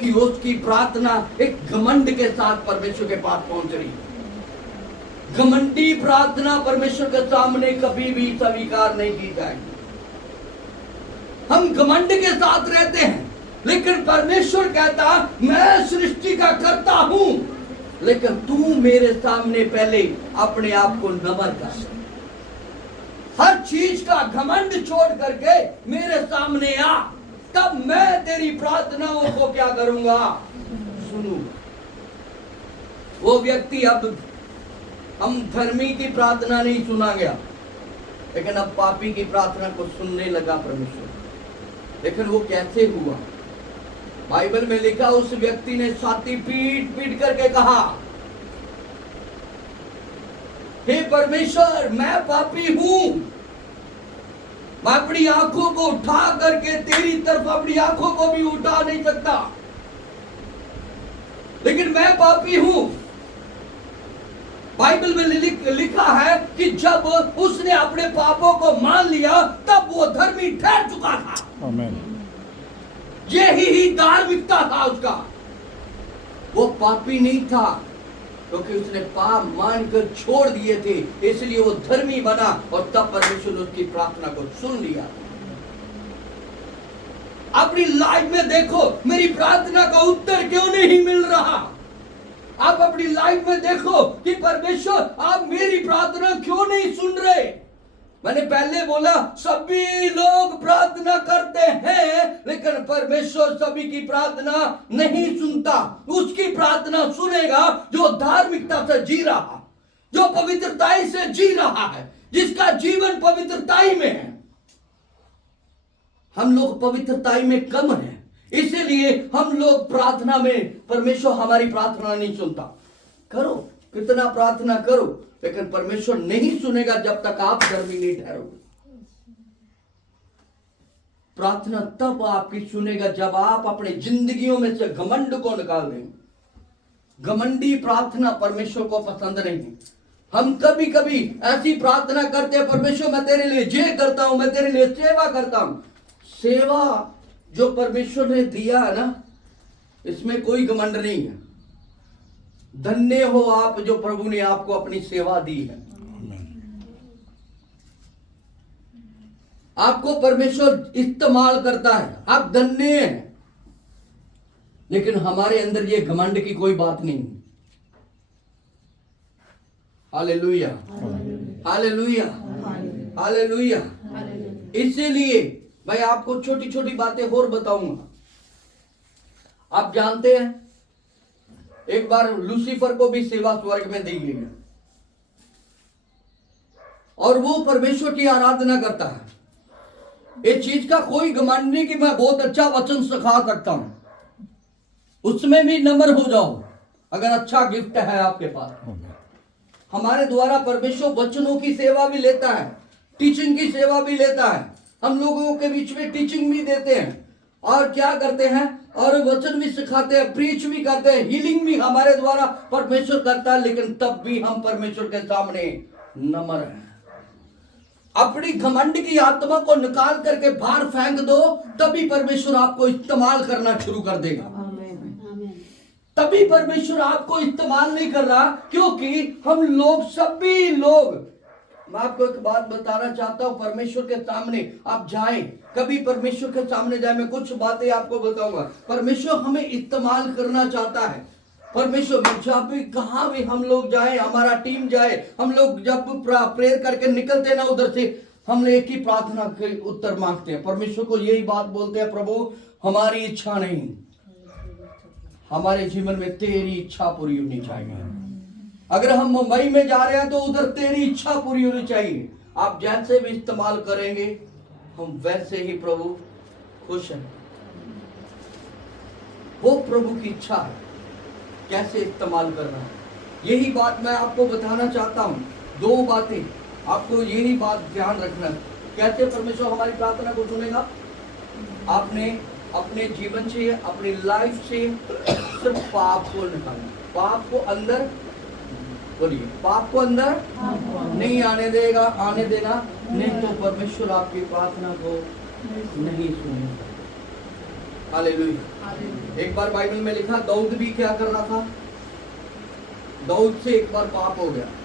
क्योंकि उसकी प्रार्थना एक घमंड के साथ परमेश्वर के पास पहुंच रही है। घमंडी प्रार्थना परमेश्वर के सामने कभी भी स्वीकार नहीं की जाएगी। हम घमंड के साथ रहते हैं, लेकिन परमेश्वर कहता मैं सृष्टि का कर्ता हूं, लेकिन तू मेरे सामने पहले अपने आप को नमन कर। हर चीज का घमंड छोड़ करके मेरे सामने आ, तब मैं तेरी प्रार्थनाओं को क्या करूंगा, सुनूं। वो व्यक्ति, अब हम धर्मी की प्रार्थना नहीं सुना गया, लेकिन अब पापी की प्रार्थना को सुनने लगा परमेश्वर। लेकिन वो कैसे हुआ? बाइबल में लिखा, उस व्यक्ति ने छाती पीट पीट करके कहा, हे परमेश्वर मैं पापी हूं, मैं अपनी आंखों को उठा करके तेरी तरफ अपनी आंखों को भी उठा नहीं सकता, लेकिन मैं पापी हूं। बाइबल में लिखा है कि जब उसने अपने पापों को मान लिया तब वो धर्मी ठहर चुका था। आमीन। यही धार्मिकता था उसका। वो पापी नहीं था, क्योंकि उसने पाप मानकर छोड़ दिए थे, इसलिए वो धर्मी बना और तब परमेश्वर ने उसकी प्रार्थना को सुन लिया। अपनी लाइफ में देखो, मेरी प्रार्थना का उत्तर क्यों नहीं मिल रहा? आप अपनी लाइफ में देखो कि परमेश्वर आप मेरी प्रार्थना क्यों नहीं सुन रहे? मैंने पहले बोला सभी लोग प्रार्थना करते हैं, लेकिन परमेश्वर सभी की प्रार्थना नहीं सुनता। उसकी प्रार्थना सुनेगा जो धार्मिकता से जी रहा, जो पवित्रताई से जी रहा है, जिसका जीवन पवित्रताई में है। हम लोग पवित्रताई में कम हैं, इसीलिए हम लोग प्रार्थना में परमेश्वर हमारी प्रार्थना नहीं सुनता। करो कितना प्रार्थना करो, लेकिन परमेश्वर नहीं सुनेगा जब तक आप धर्मी नहीं ठहरोगे। प्रार्थना तब आपकी सुनेगा जब आप अपनी जिंदगियों में से घमंड को निकाल देंगे। घमंडी प्रार्थना परमेश्वर को पसंद नहीं है। हम कभी कभी ऐसी प्रार्थना करते हैं, परमेश्वर मैं तेरे लिए ये करता हूं, मैं तेरे लिए सेवा करता हूं। सेवा जो परमेश्वर ने दिया है ना, इसमें कोई घमंड नहीं है। धन्य हो आप जो प्रभु ने आपको अपनी सेवा दी है। आपको परमेश्वर इस्तेमाल करता है, आप धन्य हैं। लेकिन हमारे अंदर ये घमंड की कोई बात नहीं। Hallelujah, hallelujah, hallelujah. इसीलिए मैं आपको छोटी छोटी बातें और बताऊंगा। आप जानते हैं, एक बार लूसीफर को भी सेवा स्वर्ग में दी गई है और वो परमेश्वर की आराधना करता है। इस चीज का कोई घमंड नहीं कि मैं बहुत अच्छा वचन सिखा सकता हूं, उसमें भी नम्र हो जाओ अगर अच्छा गिफ्ट है आपके पास। हमारे द्वारा परमेश्वर वचनों की सेवा भी लेता है, टीचिंग की सेवा भी लेता है। हम लोगों के बीच में टीचिंग भी देते हैं और क्या करते हैं, और वचन भी सिखाते हैं, प्रीच भी करते हैं, हीलिंग भी हमारे द्वारा परमेश्वर करता है। लेकिन तब भी हम परमेश्वर के सामने नम्र हैं। अपनी घमंड की आत्मा को निकाल करके बाहर फेंक दो, तभी परमेश्वर आपको इस्तेमाल करना शुरू कर देगा। तभी परमेश्वर आपको इस्तेमाल नहीं कर रहा, क्योंकि हम लोग सभी लोग, मैं आपको एक बात बताना चाहता हूं, परमेश्वर के सामने आप जाएं, कभी परमेश्वर के सामने जाए, मैं कुछ बातें आपको बताऊंगा। परमेश्वर हमें इस्तेमाल करना चाहता है। परमेश्वर जब भी कहां भी हम लोग जाए, हमारा टीम जाए, हम लोग जब प्रेयर करके निकलते ना उधर से, हम एक ही प्रार्थना के उत्तर मांगते हैं। परमेश्वर को यही बात बोलते हैं, प्रभु हमारी इच्छा नहीं, हमारे जीवन में तेरी इच्छा पूरी होनी चाहिए। अगर हम मुंबई में जा रहे हैं तो उधर तेरी इच्छा पूरी होनी चाहिए। आप जैसे भी इस्तेमाल करेंगे, हम वैसे ही प्रभु खुश हैं। वो प्रभु की इच्छा है, कैसे इस्तेमाल करना है, यही बात मैं आपको बताना चाहता हूं। दो बातें आपको यही बात ध्यान रखना है। कैसे परमेश्वर हमारी प्रार्थना को सुनेगा? आपने अपने जीवन से, अपनी लाइफ से सिर्फ पाप को निकालना। पाप को अंदर, बोलिए, पाप को अंदर नहीं आने देगा, आने देना, नहीं तो परमेश्वर आपकी प्रार्थना को नहीं सुनेगा। हालेलुया। एक बार बाइबल में लिखा दाऊद भी क्या कर रहा था, दाऊद से एक बार पाप हो गया।